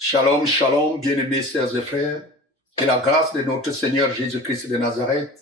Shalom, shalom, bien-aimés sœurs et frères. Que la grâce de notre Seigneur Jésus-Christ de Nazareth,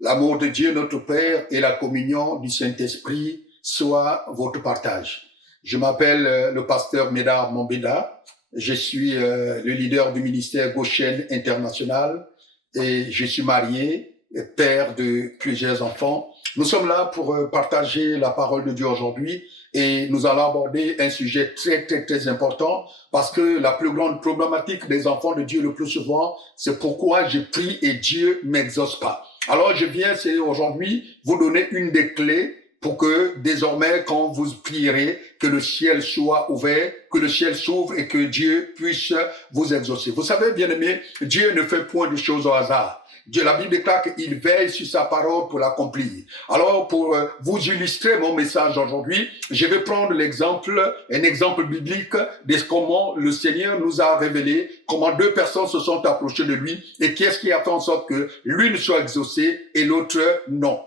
l'amour de Dieu notre Père et la communion du Saint-Esprit soient votre partage. Je m'appelle le pasteur Médard Mombeda. Je suis le leader du ministère Goshen International et je suis marié, père de plusieurs enfants. Nous sommes là pour partager la parole de Dieu aujourd'hui et nous allons aborder un sujet très important parce que la plus grande problématique des enfants de Dieu le plus souvent, c'est pourquoi je prie et Dieu m'exauce pas. Alors je viens aujourd'hui vous donner une des clés pour que désormais, quand vous prierez, que le ciel soit ouvert, que le ciel s'ouvre et que Dieu puisse vous exaucer. Vous savez, bien-aimés, Dieu ne fait point de choses au hasard. Dieu, la Bible déclare qu'il veille sur sa parole pour l'accomplir. Alors, pour vous illustrer mon message aujourd'hui, je vais prendre un exemple biblique de comment le Seigneur nous a révélé, comment deux personnes se sont approchées de lui et qu'est-ce qui a fait en sorte que l'une soit exaucée et l'autre non.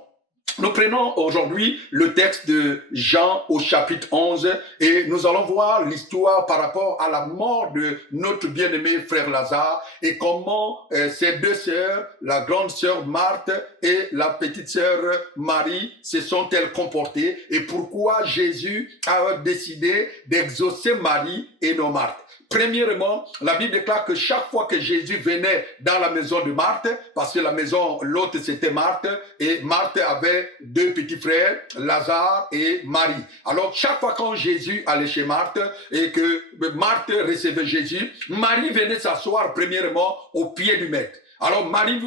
Nous prenons aujourd'hui le texte de Jean au chapitre 11 et nous allons voir l'histoire par rapport à la mort de notre bien-aimé frère Lazare et comment ces deux sœurs, la grande sœur Marthe et la petite sœur Marie, se sont-elles comportées et pourquoi Jésus a décidé d'exaucer Marie et non Marthe. Premièrement, la Bible déclare que chaque fois que Jésus venait dans la maison de Marthe, parce que la maison, l'autre c'était Marthe, et Marthe avait deux petits frères, Lazare et Marie. Alors chaque fois quand Jésus allait chez Marthe et que Marthe recevait Jésus, Marie venait s'asseoir premièrement au pied du maître. Alors Marie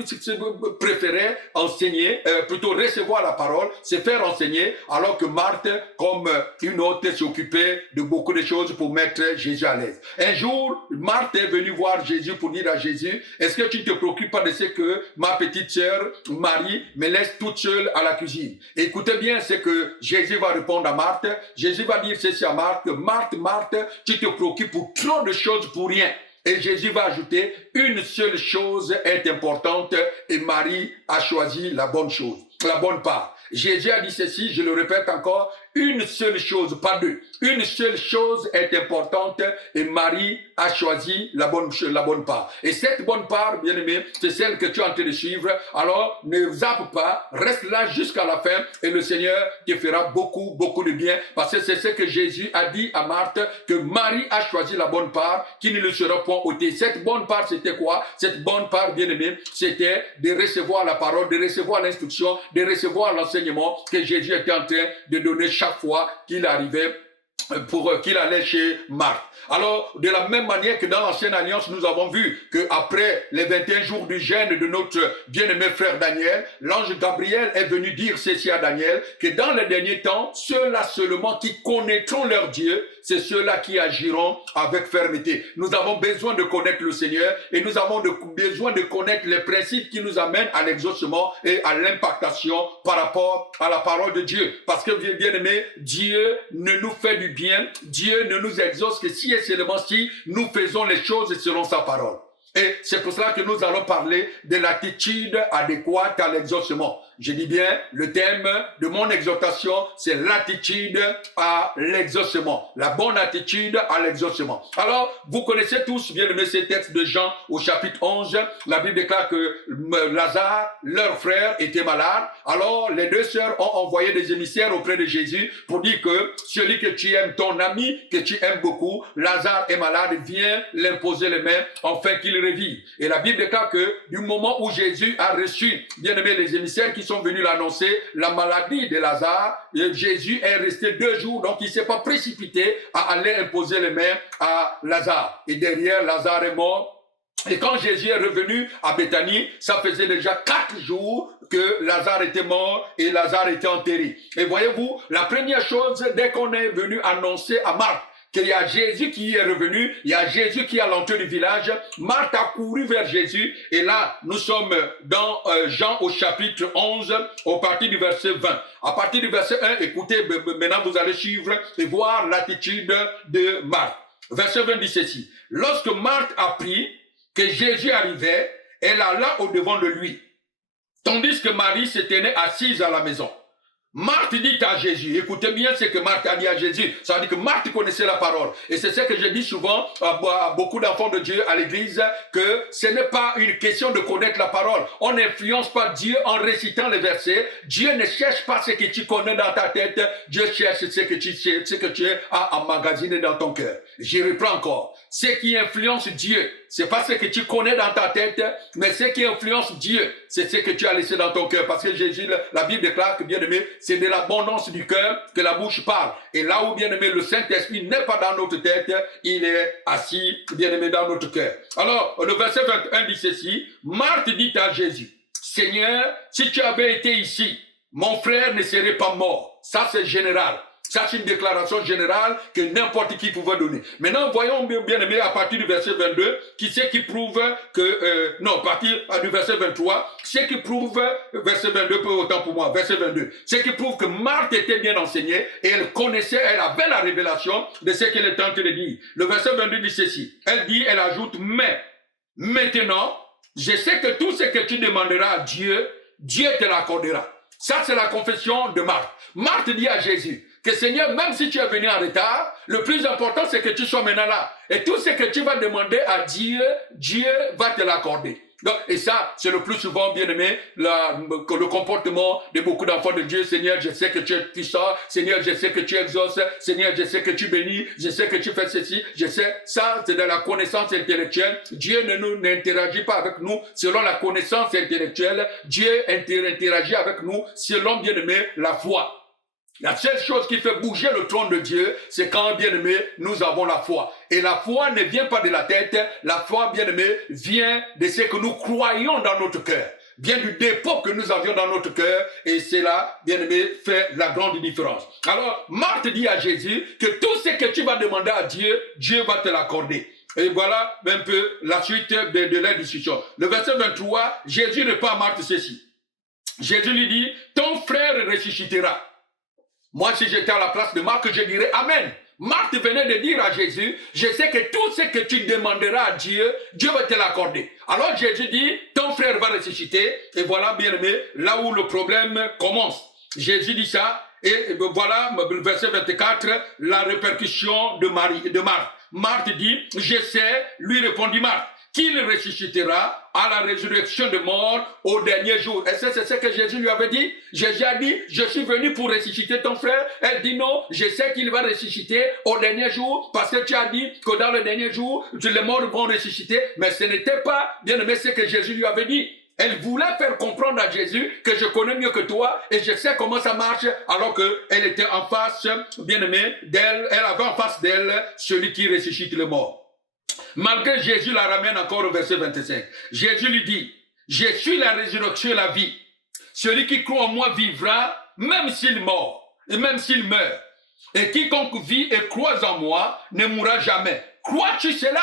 préférait enseigner, plutôt recevoir la parole, se faire enseigner, alors que Marthe, comme une autre, s'occupait de beaucoup de choses pour mettre Jésus à l'aise. Un jour, Marthe est venue voir Jésus pour dire à Jésus, est-ce que tu ne te préoccupes pas de ce que ma petite sœur Marie me laisse toute seule à la cuisine? Écoutez bien ce que Jésus va répondre à Marthe. Jésus va dire ceci à Marthe, Marthe, tu te préoccupes pour trop de choses pour rien. Et Jésus va ajouter, une seule chose est importante et Marie a choisi la bonne chose, la bonne part. Jésus a dit ceci, je le répète encore, une seule chose, pas deux. Une seule chose est importante et Marie a choisi la bonne part. Et cette bonne part, bien aimé, c'est celle que tu es en train de suivre. Alors, ne zappe pas, reste là jusqu'à la fin et le Seigneur te fera beaucoup de bien. Parce que c'est ce que Jésus a dit à Marthe, que Marie a choisi la bonne part, qui ne lui sera point ôtée. Cette bonne part, c'était quoi? Cette bonne part, bien aimé, c'était de recevoir la parole, de recevoir l'instruction, de recevoir l'enseignement que Jésus était en train de donner chaque fois qu'il arrivait qu'il allait chez Marthe. Alors, de la même manière que dans l'Ancienne Alliance, nous avons vu qu'après les 21 jours du jeûne de notre bien-aimé frère Daniel, l'ange Gabriel est venu dire ceci à Daniel, que dans les derniers temps, ceux-là seulement qui connaîtront leur Dieu, c'est ceux-là qui agiront avec fermeté. Nous avons besoin de connaître le Seigneur et nous avons besoin de connaître les principes qui nous amènent à l'exaucement et à l'impactation par rapport à la parole de Dieu. Parce que, bien aimé, Dieu ne nous fait du bien, Dieu ne nous exauce que si et seulement si nous faisons les choses selon sa parole. Et c'est pour cela que nous allons parler de l'attitude adéquate à l'exaucement. Je dis bien, le thème de mon exhortation, c'est l'attitude à l'exaucement. La bonne attitude à l'exaucement. Alors, vous connaissez tous, bien aimé, ces textes de Jean au chapitre 11. La Bible déclare que Lazare, leur frère, était malade. Alors, les deux sœurs ont envoyé des émissaires auprès de Jésus pour dire que celui que tu aimes, ton ami, que tu aimes beaucoup, Lazare est malade, viens l'imposer les mains, afin qu'il revive. Et la Bible déclare que du moment où Jésus a reçu, bien aimé, les émissaires qui sont venus l'annoncer, la maladie de Lazare, Jésus est resté 2 jours, donc il ne s'est pas précipité à aller imposer les mains à Lazare. Et derrière, Lazare est mort. Et quand Jésus est revenu à Béthanie, ça faisait déjà 4 jours que Lazare était mort et Lazare était enterré. Et voyez-vous, la première chose, dès qu'on est venu annoncer à Marthe qu'il y a Jésus qui est revenu, il y a Jésus qui est à l'entrée du village, Marthe a couru vers Jésus, et là, nous sommes dans Jean au chapitre 11, au partir du verset 20. À partir du verset 1, écoutez, maintenant vous allez suivre et voir l'attitude de Marthe. Verset 20 dit ceci. Lorsque Marthe apprit que Jésus arrivait, elle alla au devant de lui, tandis que Marie se tenait assise à la maison. Marthe dit à Jésus, écoutez bien ce que Marthe a dit à Jésus, ça veut dire que Marthe connaissait la parole. Et c'est ce que je dis souvent à beaucoup d'enfants de Dieu à l'église, que ce n'est pas une question de connaître la parole. On n'influence pas Dieu en récitant les versets. Dieu ne cherche pas ce que tu connais dans ta tête, Dieu cherche ce que tu as emmagasiné dans ton cœur. Je reprends encore. Ce qui influence Dieu, c'est pas ce que tu connais dans ta tête, mais ce qui influence Dieu, c'est ce que tu as laissé dans ton cœur. Parce que Jésus, la Bible déclare que, bien aimé, c'est de l'abondance du cœur que la bouche parle. Et là où, bien aimé, le Saint-Esprit n'est pas dans notre tête, il est assis, bien aimé, dans notre cœur. Alors, le verset 21 dit ceci, Marthe dit à Jésus, Seigneur, si tu avais été ici, mon frère ne serait pas mort. Ça, c'est général. Ça, c'est une déclaration générale que n'importe qui pouvait donner. Maintenant, voyons bien aimé à partir du verset 22, qui c'est qui prouve que, non, à partir du verset 23, c'est qui prouve, verset 22, peu autant pour moi, verset 22, c'est qui prouve que Marthe était bien enseignée et elle connaissait, elle avait la révélation de ce qu'elle était en train de dire. Le verset 22 dit ceci. Elle dit, elle ajoute, mais, maintenant, je sais que tout ce que tu demanderas à Dieu, Dieu te l'accordera. Ça, c'est la confession de Marthe. Marthe dit à Jésus, que Seigneur, même si tu es venu en retard, le plus important, c'est que tu sois maintenant là. Et tout ce que tu vas demander à Dieu, Dieu va te l'accorder. Donc, et ça, c'est le plus souvent, bien aimé, le comportement de beaucoup d'enfants de Dieu. Seigneur, je sais que tu es puissant. Seigneur, je sais que tu exauces. Seigneur, je sais que tu bénis. Je sais que tu fais ceci. Je sais, ça, c'est de la connaissance intellectuelle. Dieu n'interagit pas avec nous selon la connaissance intellectuelle. Dieu interagit avec nous selon, bien aimé, la foi. La seule chose qui fait bouger le trône de Dieu, c'est quand, bien aimé, nous avons la foi. Et la foi ne vient pas de la tête, la foi, bien aimé, vient de ce que nous croyons dans notre cœur. Vient du dépôt que nous avions dans notre cœur, et cela, bien aimé, fait la grande différence. Alors, Marthe dit à Jésus que tout ce que tu vas demander à Dieu, Dieu va te l'accorder. Et voilà un peu la suite de la discussion. Le verset 23, Jésus répond à Marthe ceci. Jésus lui dit, ton frère ressuscitera. Moi, si j'étais à la place de Marthe, je dirais Amen. Marthe venait de dire à Jésus, je sais que tout ce que tu demanderas à Dieu, Dieu va te l'accorder. Alors Jésus dit, ton frère va ressusciter. Et voilà, bien aimé, là où le problème commence. Jésus dit ça, et voilà, le verset 24, la répercussion de Marthe. Marthe dit, je sais, lui répondit Marthe, qu'il ressuscitera à la résurrection de mort au dernier jour. Et c'est ce que Jésus lui avait dit. Jésus a dit, je suis venu pour ressusciter ton frère. Elle dit non, je sais qu'il va ressusciter au dernier jour parce que tu as dit que dans le dernier jour, les morts vont ressusciter. Mais ce n'était pas, bien aimé, ce que Jésus lui avait dit. Elle voulait faire comprendre à Jésus que je connais mieux que toi et je sais comment ça marche alors qu'elle était en face, bien aimé, d'elle. Elle avait en face d'elle celui qui ressuscite les morts. Malgré Jésus la ramène encore au verset 25. Jésus lui dit, je suis la résurrection et la vie. Celui qui croit en moi vivra, même s'il meurt, et même s'il meurt. Et quiconque vit et croit en moi ne mourra jamais. Crois-tu cela?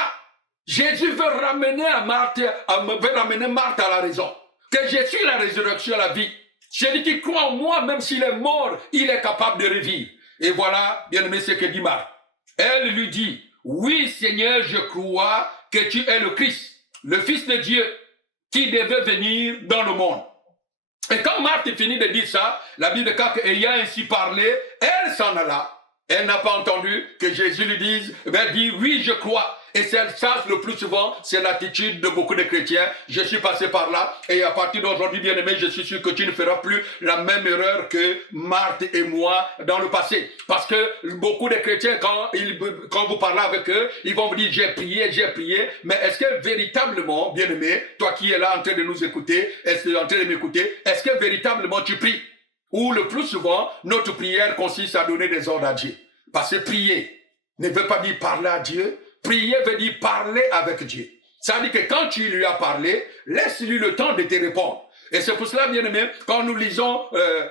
Jésus veut ramener Marthe à la raison. Que je suis la résurrection et la vie. Celui qui croit en moi, même s'il est mort, il est capable de revivre. Et voilà, bien aimé, ce que dit Marthe. Elle lui dit, oui, Seigneur, je crois que tu es le Christ, le Fils de Dieu, qui devait venir dans le monde. Et quand Marthe finit de dire ça, la Bible déclare qu'ayant ainsi parlé, elle s'en alla. Elle n'a pas entendu que Jésus lui dise, elle dit, oui, je crois. Et ça, le plus souvent, c'est l'attitude de beaucoup de chrétiens. Je suis passé par là, et à partir d'aujourd'hui, bien aimé, je suis sûr que tu ne feras plus la même erreur que Marthe et moi dans le passé. Parce que beaucoup de chrétiens, quand vous parlez avec eux, ils vont vous dire, j'ai prié, mais est-ce que véritablement, bien aimé, toi qui es là en train de nous écouter, est-ce que véritablement tu pries? Ou le plus souvent, notre prière consiste à donner des ordres à Dieu. Parce que prier ne veut pas dire parler à Dieu. Prier veut dire parler avec Dieu. Ça veut dire que quand tu lui as parlé, laisse-lui le temps de te répondre. Et c'est pour cela, bien aimé, quand nous lisons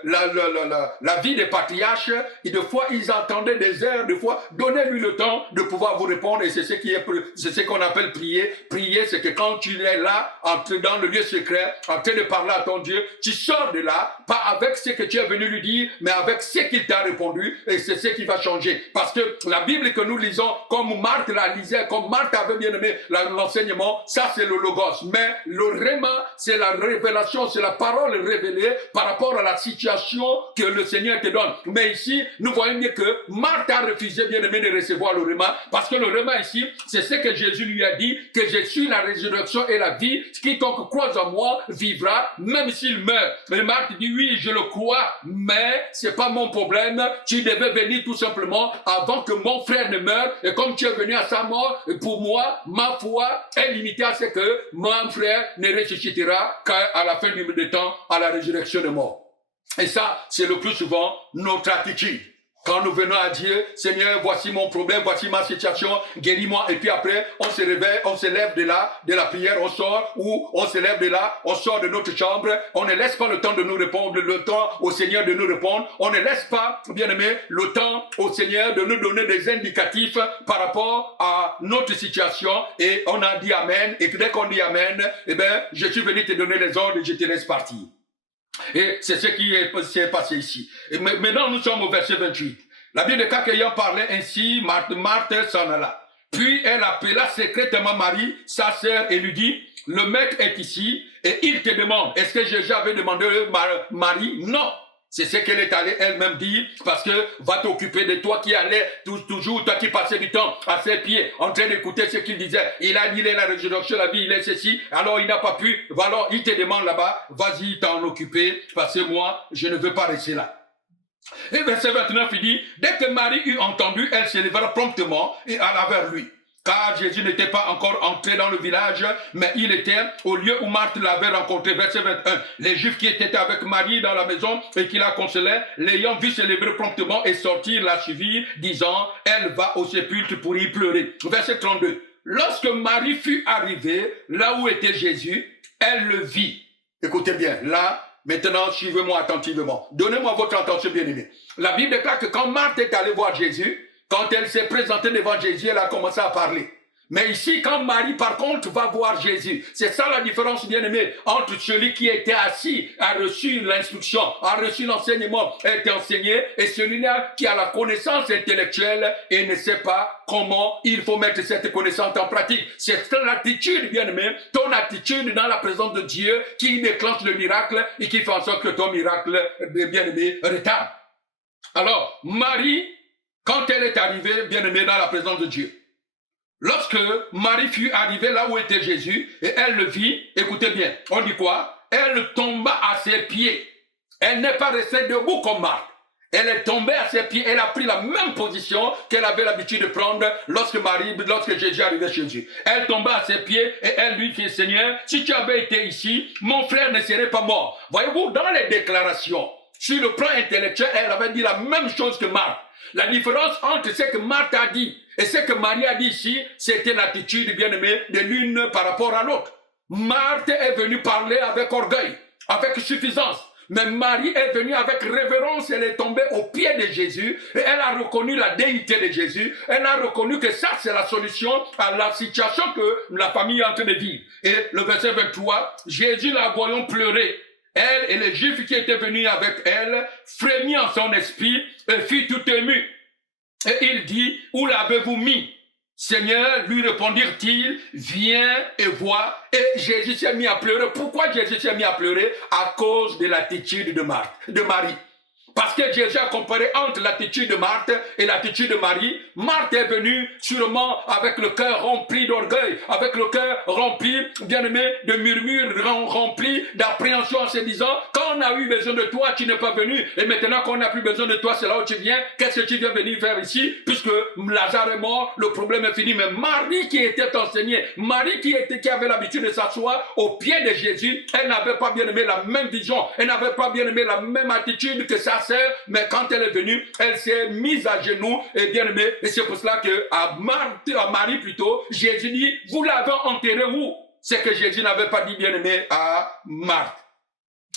la vie des patriarches, et des fois ils attendaient des heures, des fois, donnez-lui le temps de pouvoir vous répondre. Et c'est ce qu'on appelle prier. Prier, c'est que quand tu es là, dans le lieu secret, en train de parler à ton Dieu, tu sors de là, pas avec ce que tu es venu lui dire, mais avec ce qu'il t'a répondu, et c'est ce qui va changer. Parce que la Bible que nous lisons, comme Marthe la lisait, comme Marthe avait bien aimé l'enseignement, ça c'est le logos. Mais le réma, c'est la révélation c'est la parole révélée par rapport à la situation que le Seigneur te donne. Mais ici, nous voyons bien que Marthe a refusé, bien aimé, de recevoir le remas, parce que le remas ici, c'est ce que Jésus lui a dit, que je suis la résurrection et la vie. Quiconque croit en moi vivra, même s'il meurt. Et Marthe dit, oui, je le crois, mais c'est pas mon problème. Tu devais venir tout simplement avant que mon frère ne meure. Et comme tu es venu à sa mort, pour moi, ma foi est limitée à ce que mon frère ne ressuscitera qu'à la fin du temps, à la résurrection de mort. Et ça, c'est le plus souvent notre attitude. Quand nous venons à Dieu, Seigneur, voici mon problème, voici ma situation, guéris-moi. Et puis après, on se réveille, on se lève de la prière, on sort, ou on se lève de là, on sort de notre chambre. On ne laisse pas le temps de nous répondre, le temps au Seigneur de nous répondre. On ne laisse pas, bien aimé, le temps au Seigneur de nous donner des indicatifs par rapport à notre situation. Et on a dit Amen. Et dès qu'on dit Amen, eh bien, je suis venu te donner les ordres et je te laisse partir. Et c'est ce qui s'est passé ici. Et maintenant, nous sommes au verset 28. La Bible déclare qu'ayant parlé ainsi, Marthe s'en alla. Puis elle appela secrètement Marie, sa sœur, et lui dit, le maître est ici, et il te demande, est-ce que Jésus avait demandé Marie? Non. C'est ce qu'elle est allée elle-même dire, parce que va t'occuper de toi qui allais toujours, toi qui passais du temps à ses pieds, en train d'écouter ce qu'il disait. Il est la résurrection, la vie, il est ceci, alors il n'a pas pu, alors il te demande là-bas, vas-y t'en occuper, parce que moi, je ne veux pas rester là. Et verset 29, il dit, dès que Marie eut entendu, elle se leva promptement et alla vers lui. Car Jésus n'était pas encore entré dans le village, mais il était au lieu où Marthe l'avait rencontré. Verset 21. Les Juifs qui étaient avec Marie dans la maison et qui la consolaient, l'ayant vu se lever promptement et sortir, la suivirent, disant, elle va au sépulcre pour y pleurer. Verset 32. Lorsque Marie fut arrivée là où était Jésus, elle le vit. Écoutez bien, là, maintenant, suivez-moi attentivement. Donnez-moi votre attention, bien-aimés. La Bible déclare que quand Marthe est allée voir Jésus, quand elle s'est présentée devant Jésus, elle a commencé à parler. Mais ici, quand Marie, par contre, va voir Jésus, c'est ça la différence, bien-aimé, entre celui qui était assis, a reçu l'instruction, a reçu l'enseignement, a été enseigné, et celui-là qui a la connaissance intellectuelle et ne sait pas comment il faut mettre cette connaissance en pratique. C'est l'attitude, bien-aimé, ton attitude dans la présence de Dieu qui déclenche le miracle et qui fait en sorte que ton miracle, bien-aimé, retarde. Alors, Marie, quand elle est arrivée, bien-aimée, dans la présence de Dieu, lorsque Marie fut arrivée là où était Jésus, et elle le vit, écoutez bien, on dit quoi? Elle tomba à ses pieds. Elle n'est pas restée debout comme Marthe. Elle est tombée à ses pieds, elle a pris la même position qu'elle avait l'habitude de prendre lorsque Jésus arrivait chez Dieu. Elle tomba à ses pieds et elle lui dit, Seigneur, si tu avais été ici, mon frère ne serait pas mort. Voyez-vous, dans les déclarations, sur le plan intellectuel, elle avait dit la même chose que Marthe. La différence entre ce que Marthe a dit et ce que Marie a dit ici, c'était l'attitude, bien-aimée, de l'une par rapport à l'autre. Marthe est venue parler avec orgueil, avec suffisance. Mais Marie est venue avec révérence, elle est tombée aux pieds de Jésus et elle a reconnu la déité de Jésus. Elle a reconnu que ça, c'est la solution à la situation que la famille est en train de vivre. Et le verset 23, Jésus la voyant pleurer. Elle et les Juifs qui étaient venus avec elle frémit en son esprit et fut tout ému. Et il dit, où l'avez-vous mis? Seigneur, lui répondirent-ils, viens et vois. Et Jésus s'est mis à pleurer. Pourquoi Jésus s'est mis à pleurer? À cause de l'attitude de Marie. Parce que Jésus a comparé entre l'attitude de Marthe et l'attitude de Marie. Marthe est venue sûrement avec le cœur rempli d'orgueil, avec le cœur rempli, bien aimé, de murmures, rempli d'appréhension en se disant, quand on a eu besoin de toi, tu n'es pas venu. Et maintenant qu'on n'a plus besoin de toi, c'est là où tu viens. Qu'est-ce que tu viens venir faire ici? Puisque Lazare est mort, le problème est fini. Mais Marie qui était enseignée, Marie qui avait l'habitude de s'asseoir au pied de Jésus, elle n'avait pas bien aimé la même vision. Elle n'avait pas bien aimé la même attitude que sa sœur, mais quand elle est venue, elle s'est mise à genoux et bien aimée, et c'est pour cela que à Marie plutôt, Jésus dit, vous l'avez enterré où? C'est que Jésus n'avait pas dit bien aimé à Marthe.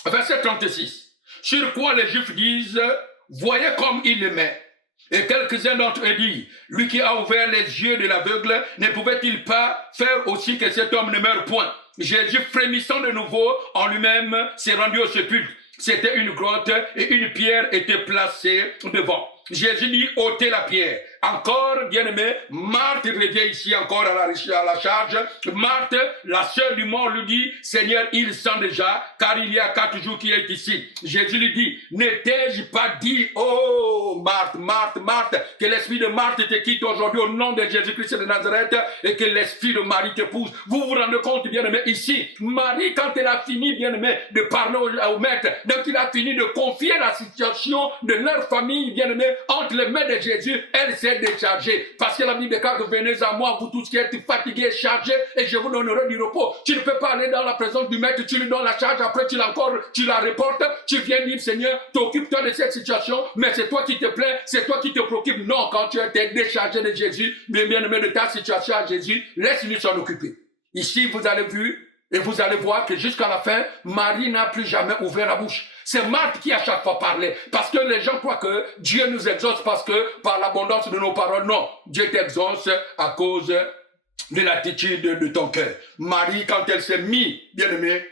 Verset 36. Sur quoi les Juifs disent, voyez comme il l'aimait. Et quelques-uns d'entre eux disent, lui qui a ouvert les yeux de l'aveugle, ne pouvait-il pas faire aussi que cet homme ne meure point? Jésus, frémissant de nouveau en lui-même, s'est rendu au sépulcre. C'était une grotte et une pierre était placée devant. Jésus dit, ôtez la pierre. encore, bien-aimé, Marthe revient ici encore à la charge. Marthe, la sœur du mort, lui dit, Seigneur, il sent déjà, car il y a 4 jours qu'il est ici. Jésus lui dit, ne t'ai-je pas dit, oh Marthe, Marthe, Marthe, que l'esprit de Marthe te quitte aujourd'hui au nom de Jésus-Christ de Nazareth et que l'esprit de Marie te pousse. Vous vous rendez compte, bien-aimé, ici, Marie, quand elle a fini, bien-aimé, de parler au maître, donc il a fini de confier la situation de leur famille, bien-aimé, entre les mains de Jésus, elle s'est déchargée. Parce que la Bible déclare que venez à moi, vous tous qui êtes fatigués, chargés, et je vous donnerai du repos. Tu ne peux pas aller dans la présence du maître, tu lui donnes la charge, après tu la reportes, tu viens dire, Seigneur, t'occupe-toi de cette situation, mais c'est toi qui te plains, c'est toi qui te préoccupes. Non, quand tu es déchargé de Jésus, bien-aimé de ta situation à Jésus, laisse-lui s'en occuper. Ici, vous allez voir, et vous allez voir que jusqu'à la fin, Marie n'a plus jamais ouvert la bouche. C'est Marthe qui à chaque fois parlait. Parce que les gens croient que Dieu nous exauce parce que par l'abondance de nos paroles. Non, Dieu t'exauce à cause de l'attitude de ton cœur. Marie, quand elle s'est mise, bien-aimée,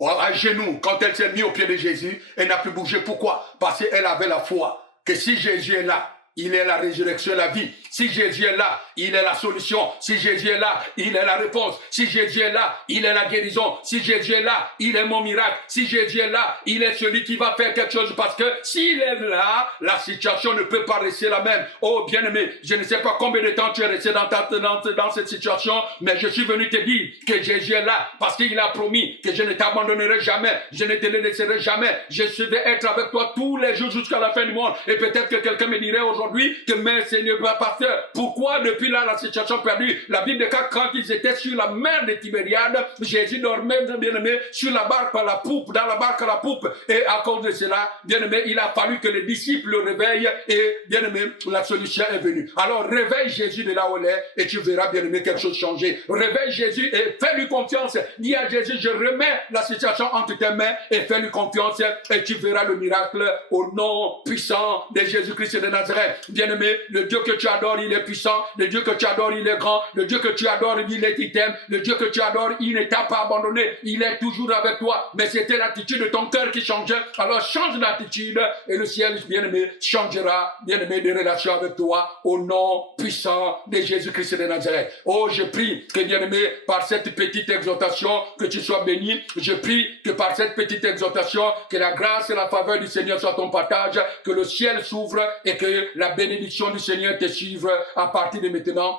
à genoux, quand elle s'est mise au pied de Jésus, elle n'a plus bougé. Pourquoi? Parce qu'elle avait la foi que si Jésus est là, il est la résurrection et la vie. Si Jésus est là, il est la solution. Si Jésus est là, il est la réponse. Si Jésus est là, il est la guérison. Si Jésus est là, il est mon miracle. Si Jésus est là, il est celui qui va faire quelque chose. Parce que s'il est là, la situation ne peut pas rester la même. Oh bien-aimé, je ne sais pas combien de temps tu es resté dans cette situation, mais je suis venu te dire que Jésus est là. Parce qu'il a promis que je ne t'abandonnerai jamais. Je ne te laisserai jamais. Je vais être avec toi tous les jours jusqu'à la fin du monde. Et peut-être que quelqu'un me dirait aujourd'hui que mais Seigneur pasteur, pourquoi depuis là la situation perdue? La Bible déclare quand ils étaient sur la mer de Tibériade, Jésus dormait, bien-aimé, sur la barque à la poupe, dans la barque à la poupe. Et à cause de cela, bien-aimé, il a fallu que les disciples le réveillent et, bien-aimé, la solution est venue. Alors réveille Jésus de là où il est et tu verras, bien-aimé, quelque chose changer. Réveille Jésus et fais-lui confiance. Dis à Jésus, je remets la situation entre tes mains et fais-lui confiance et tu verras le miracle au nom puissant de Jésus-Christ de Nazareth. Bien-aimé, le Dieu que tu adores, il est puissant. Le Dieu que tu adores, il est grand. Le Dieu que tu adores, il t'aime. Le Dieu que tu adores, il ne t'a pas abandonné. Il est toujours avec toi. Mais c'était l'attitude de ton cœur qui changeait. Alors change l'attitude et le ciel, bien-aimé, changera, bien-aimé, des relations avec toi au nom puissant de Jésus-Christ de Nazareth. Oh, je prie que, bien-aimé, par cette petite exhortation, que tu sois béni. Je prie que par cette petite exhortation, que la grâce et la faveur du Seigneur soient ton partage, que le ciel s'ouvre et que la bénédiction du Seigneur te suive à partir de maintenant.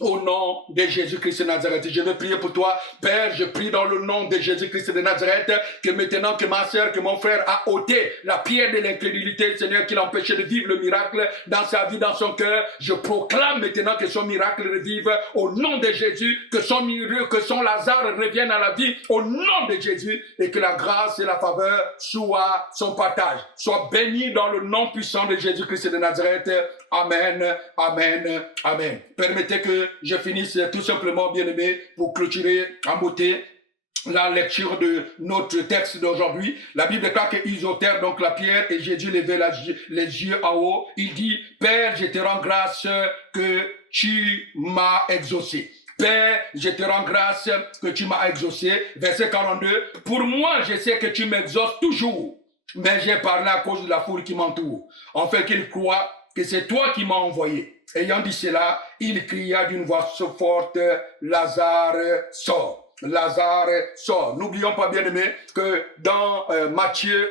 Au nom de Jésus-Christ de Nazareth, je veux prier pour toi. Père, je prie dans le nom de Jésus-Christ de Nazareth, que maintenant que ma sœur, que mon frère a ôté la pierre de l'incrédulité, Seigneur, qui l'empêchait de vivre le miracle dans sa vie, dans son cœur, je proclame maintenant que son miracle revive au nom de Jésus, que son Lazare revienne à la vie au nom de Jésus et que la grâce et la faveur soient son partage. Sois béni dans le nom puissant de Jésus-Christ de Nazareth. Amen, amen, amen. Permettez que je finisse tout simplement, bien-aimé, pour clôturer en beauté la lecture de notre texte d'aujourd'hui. La Bible déclare qu'ils ôtèrent donc la pierre et Jésus levait les yeux en haut. Il dit, Père, je te rends grâce que tu m'as exaucé. Père, je te rends grâce que tu m'as exaucé. Verset 42. Pour moi, je sais que tu m'exauces toujours, mais j'ai parlé à cause de la foule qui m'entoure, en fait qu'ils croient que c'est toi qui m'as envoyé. Ayant dit cela, il cria d'une voix forte, Lazare sort. Lazare sort. N'oublions pas, bien aimé, que dans Matthieu,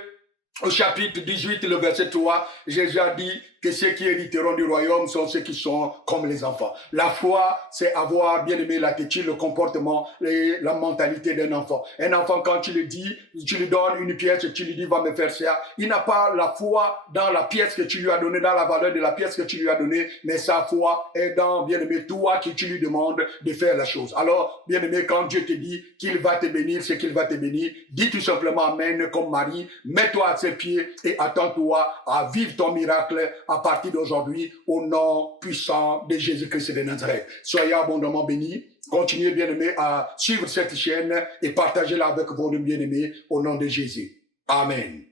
au chapitre 18, le verset 3, Jésus a dit que ceux qui hériteront du royaume sont ceux qui sont comme les enfants. La foi, c'est avoir, bien aimé, l'attitude, le comportement et la mentalité d'un enfant. Un enfant, quand tu lui dis, tu lui donnes une pièce et tu lui dis, va me faire ça, il n'a pas la foi dans la pièce que tu lui as donnée, dans la valeur de la pièce que tu lui as donnée, mais sa foi est dans, bien aimé, toi qui tu lui demandes de faire la chose. Alors, bien aimé, quand Dieu te dit qu'il va te bénir, c'est qu'il va te bénir, dis tout simplement Amen comme Marie, mets-toi à ses pieds et attends-toi à vivre ton miracle à partir d'aujourd'hui, au nom puissant de Jésus-Christ de Nazareth. Soyez abondamment bénis. Continuez, bien-aimés, à suivre cette chaîne et partagez-la avec vos bien-aimés au nom de Jésus. Amen.